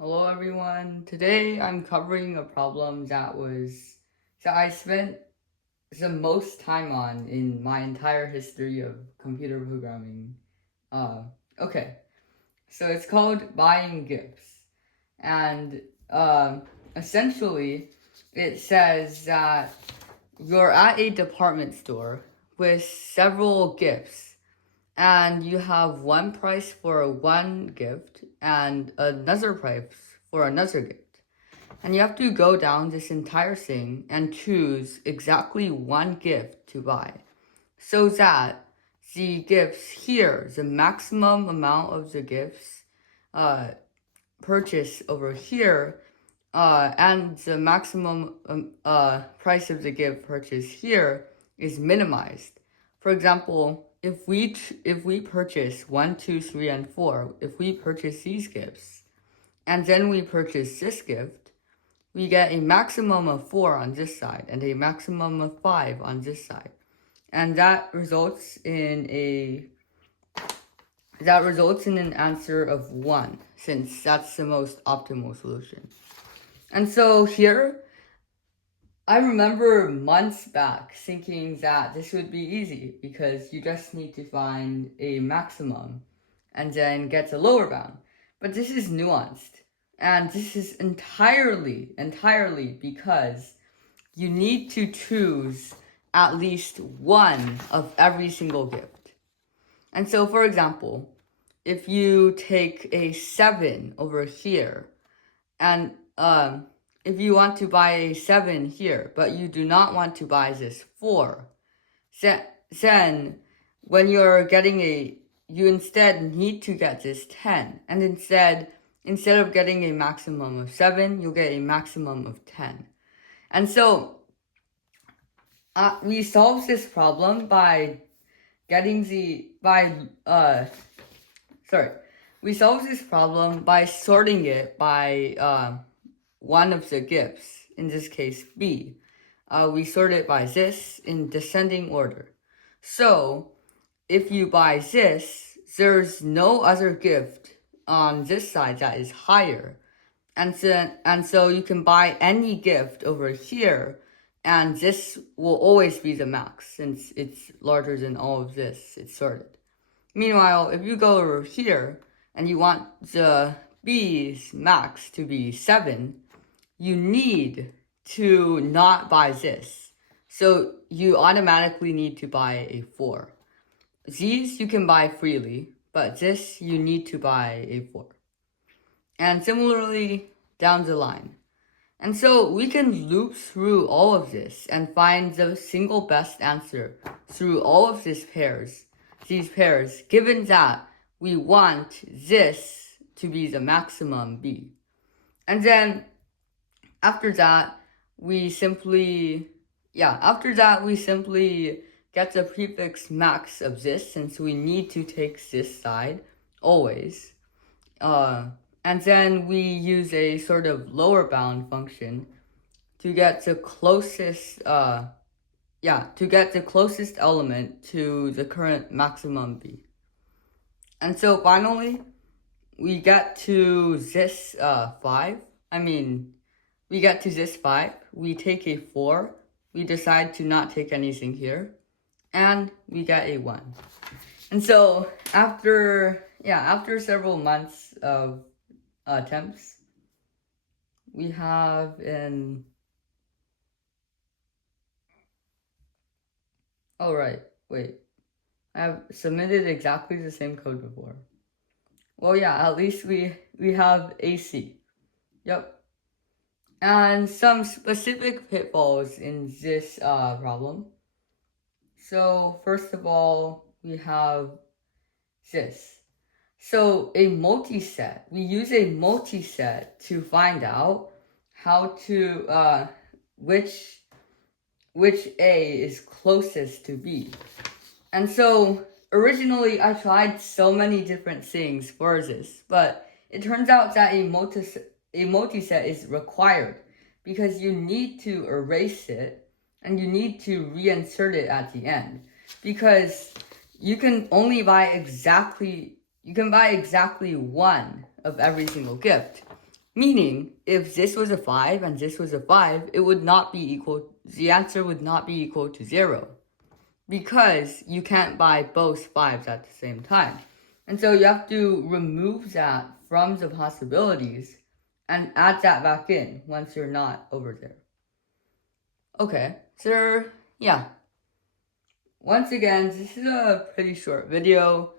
Hello everyone. Today I'm covering a problem that I spent the most time on in my entire history of computer programming. Uh okay. So it's called buying gifts. And essentially it says that you're at a department store with several gifts and you have one price for one gift and another price for another gift. And you have to go down this entire thing and choose exactly one gift to buy so that the gifts here, the maximum amount of the gifts uh, purchase over here, and the maximum price of the gift purchase here is minimized. For example, if we purchase 1, 2, 3, and 4, if we purchase these gifts, and then we purchase this gift, we get a maximum of 4 on this side and a maximum of 5 on this side, and that results in an answer of 1, since that's the most optimal solution. And so here, I remember months back thinking that this would be easy because you just need to find a maximum and then get the lower bound. But this is nuanced. And this is entirely because you need to choose at least one of every single gift. And so, for example, if you take a 7 over here, and if you want to buy a 7 here, but you do not want to buy this 4, then when you're getting you instead need to get this 10. And instead of getting a maximum of 7, you'll get a maximum of 10. And so we solve this problem by we solve this problem by sorting it by one of the gifts, in this case B. We sort it by this in descending order. So if you buy this, there's no other gift on this side that is higher. And so you can buy any gift over here, and this will always be the max since it's larger than all of this. It's sorted. Meanwhile, if you go over here and you want the B's max to be 7, you need to not buy this. So you automatically need to buy a 4. These you can buy freely, but this you need to buy a 4. And similarly down the line. And so we can loop through all of this and find the single best answer through all of these pairs, given that we want this to be the maximum B. And then after that, we simply get the prefix max of this, since we need to take this side always. And then we use a sort of lower bound function to get the closest element to the current maximum B. And so finally, we get to this 5. We get to this 5, we take a 4, we decide to not take anything here, and we get a 1. And so after several months of attempts, we have I have submitted exactly the same code before. Well, yeah, at least we have AC. Yep. And some specific pitfalls in this problem. So first of all, we have this. So a multiset. We use a multiset to find out how to which A is closest to B. And so originally I tried so many different things for this, but it turns out that a multiset is required because you need to erase it and you need to reinsert it at the end, because you can buy exactly one of every single gift, Meaning, if this was a 5 and this was a 5, it would not be equal, the answer would not be equal to 0. Because you can't buy both 5s at the same time. And so you have to remove that from the possibilities and add that back in once you're not over there. Okay, so yeah. Once again, this is a pretty short video.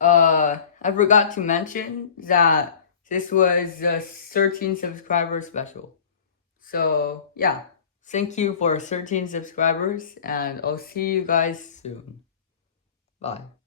I forgot to mention that this was a 13 subscriber special. So yeah, thank you for 13 subscribers, and I'll see you guys soon. Bye.